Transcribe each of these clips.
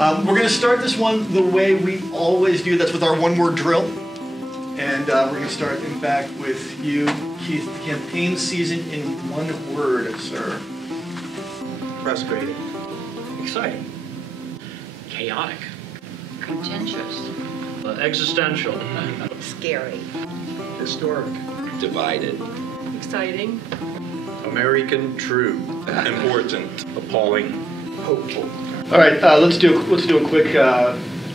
We're going to start this one the way we always do. That's with our one-word drill. And we're going to start, in fact, with you, Keith. Campaign season in one word, sir. Frustrating. Exciting. Chaotic. Contentious. Existential. Scary. Historic. Divided. Exciting. American true. Important. Appalling. Hopeful. All right, let's do a quick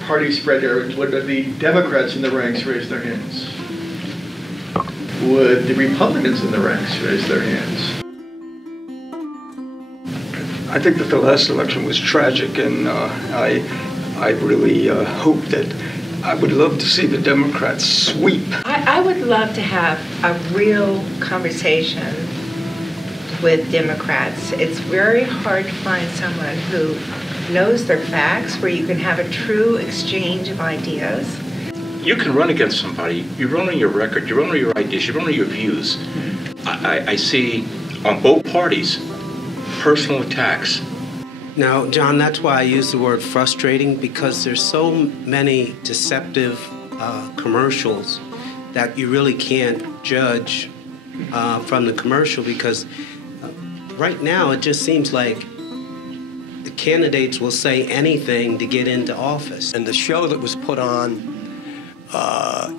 party spread here. Would the Democrats in the ranks raise their hands? Would the Republicans in the ranks raise their hands? I think that the last election was tragic, and I really hope that I would love to see the Democrats sweep. I would love to have a real conversation with Democrats. It's very hard to find someone who knows their facts, where you can have a true exchange of ideas. You can run against somebody. You run on your record. You run on your ideas. You run on your views. I see on both parties personal attacks. Now, John, that's why I use the word frustrating, because there's so many deceptive commercials that you really can't judge from the commercial, because right now it just seems like the candidates will say anything to get into office. And the show that was put on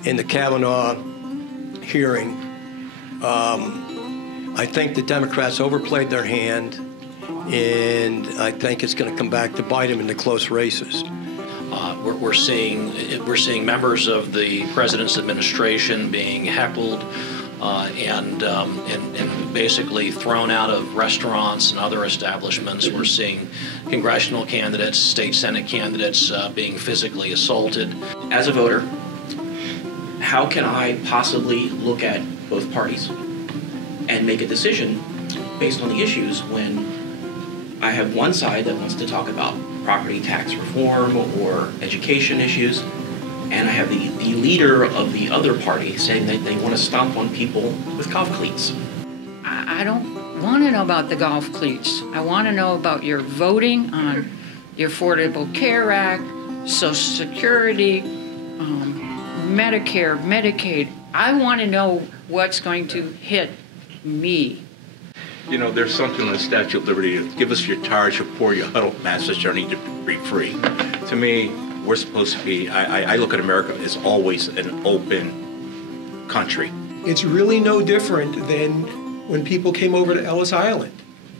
in the Kavanaugh hearing, I think the Democrats overplayed their hand, and I think it's going to come back to bite them in the close races. We're seeing members of the president's administration being heckled and basically thrown out of restaurants and other establishments. We're seeing congressional candidates, state senate candidates being physically assaulted. As a voter, how can I possibly look at both parties and make a decision based on the issues when I have one side that wants to talk about property tax reform or education issues, and I have the leader of the other party saying that they want to stomp on people with golf cleats? I don't want to know about the golf cleats. I want to know about your voting on the Affordable Care Act, Social Security, Medicare, Medicaid. I want to know what's going to hit me. You know, there's something in the Statue of Liberty to give us your tires, your poor, your huddled masses journey to be free. To me, we're supposed to be, I look at America as always an open country. It's really no different than when people came over to Ellis Island.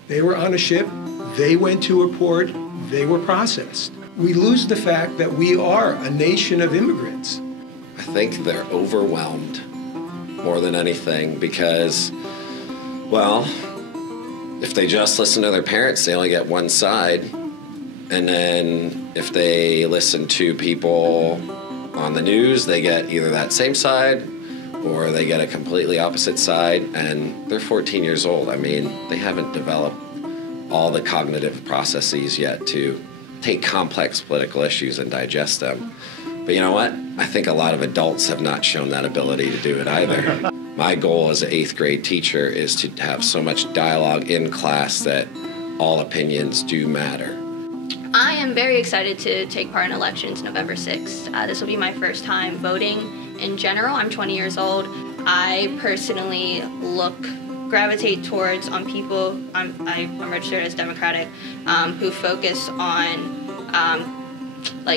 They were on a ship, they went to a port, they were processed. We lose the fact that we are a nation of immigrants. I think they're overwhelmed more than anything because, well, if they just listen to their parents, they only get one side. And then if they listen to people on the news, they get either that same side or they get a completely opposite side. And they're 14 years old. I mean, they haven't developed all the cognitive processes yet to take complex political issues and digest them. But you know what? I think a lot of adults have not shown that ability to do it either. My goal as an 8th grade teacher is to have so much dialogue in class that all opinions do matter. I am very excited to take part in elections November 6th. This will be my first time voting in general. I'm 20 years old. I personally gravitate towards people, I'm registered as Democratic, who focus on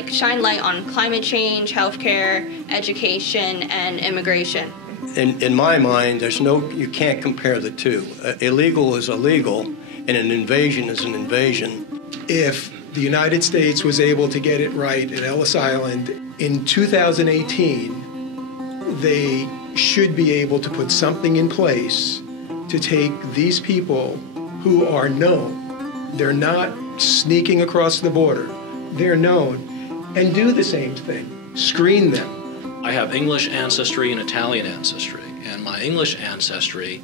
shine light on climate change, healthcare, education, and immigration. In my mind, you can't compare the two. Illegal is illegal, and an invasion is an invasion. If the United States was able to get it right at Ellis Island in 2018, they should be able to put something in place to take these people who are known. They're not sneaking across the border. They're known, and do the same thing. Screen them. I have English ancestry and Italian ancestry, and my English ancestry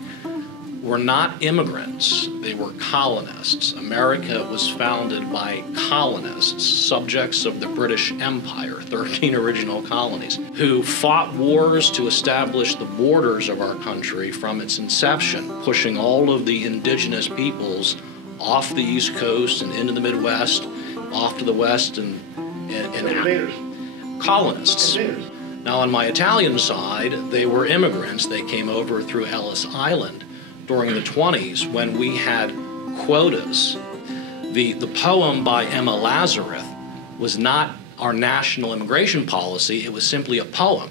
were not immigrants, they were colonists. America was founded by colonists, subjects of the British Empire, 13 original colonies, who fought wars to establish the borders of our country from its inception, pushing all of the indigenous peoples off the East Coast and into the Midwest off to the west and Invaders. colonists. Invaders. Now, on my Italian side, they were immigrants. They came over through Ellis Island during the 20s when we had quotas. The poem by Emma Lazarus was not our national immigration policy. It was simply a poem.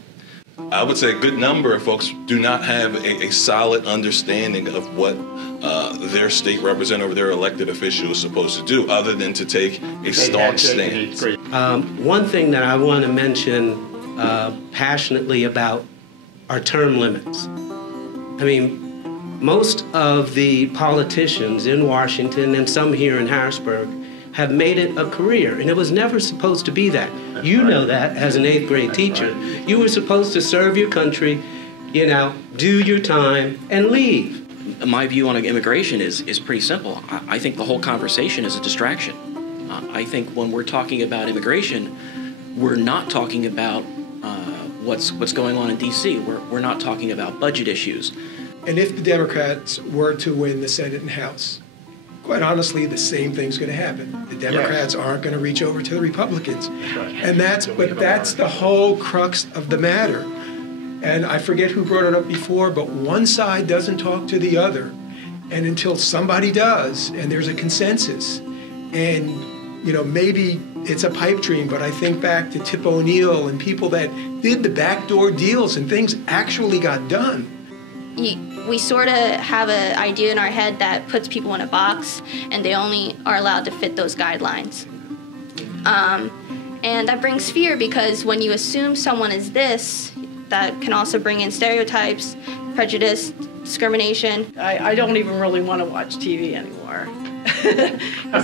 I would say a good number of folks do not have a solid understanding of what their state representative or their elected official is supposed to do, other than to take a staunch stance. One thing that I want to mention passionately about are term limits. I mean, most of the politicians in Washington and some here in Harrisburg have made it a career, and it was never supposed to be that. You know that as an 8th grade teacher. You were supposed to serve your country, you know, do your time, and leave. My view on immigration is pretty simple. I think the whole conversation is a distraction. I think when we're talking about immigration, we're not talking about what's going on in D.C. We're not talking about budget issues. And if the Democrats were to win the Senate and House, quite honestly, the same thing's going to happen. The Democrats aren't going to reach over to the Republicans. And that's the whole crux of the matter. And I forget who brought it up before, but one side doesn't talk to the other. And until somebody does, and there's a consensus, and you know, maybe it's a pipe dream, but I think back to Tip O'Neill and people that did the backdoor deals and things actually got done. We sort of have an idea in our head that puts people in a box, and they only are allowed to fit those guidelines. And that brings fear, because when you assume someone is this, that can also bring in stereotypes, prejudice, discrimination. I don't even really want to watch TV anymore.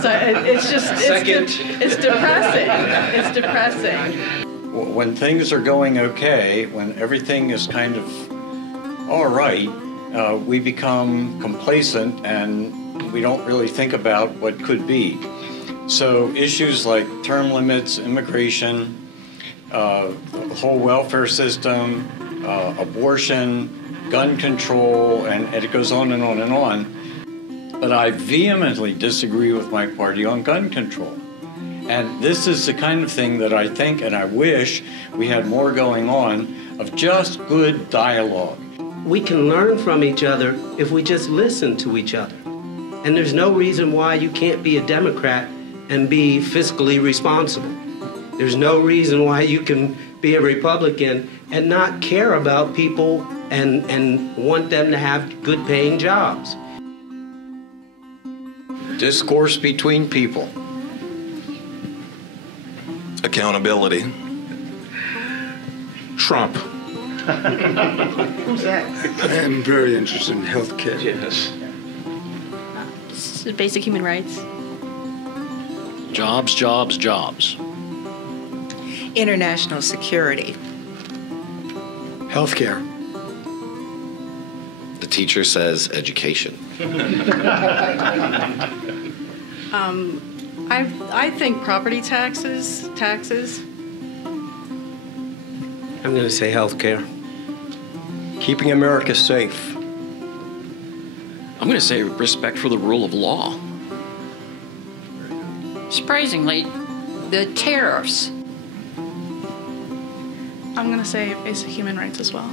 So it's depressing. It's depressing. When things are going okay, when everything is kind of all right, we become complacent and we don't really think about what could be. So issues like term limits, immigration, the whole welfare system, abortion, gun control, and it goes on and on and on. But I vehemently disagree with my party on gun control. And this is the kind of thing that I think and I wish we had more going on of just good dialogue. We can learn from each other if we just listen to each other. And there's no reason why you can't be a Democrat and be fiscally responsible. There's no reason why you can be a Republican and not care about people and want them to have good paying jobs. Discourse between people. Accountability. Trump. Who's that? I am very interested in health care. Yes. Basic human rights. Jobs, jobs, jobs. International security. Health care. The teacher says education. I think property taxes. I'm going to say health care. Keeping America safe. I'm going to say respect for the rule of law. Surprisingly, the tariffs. I'm going to say basic human rights as well.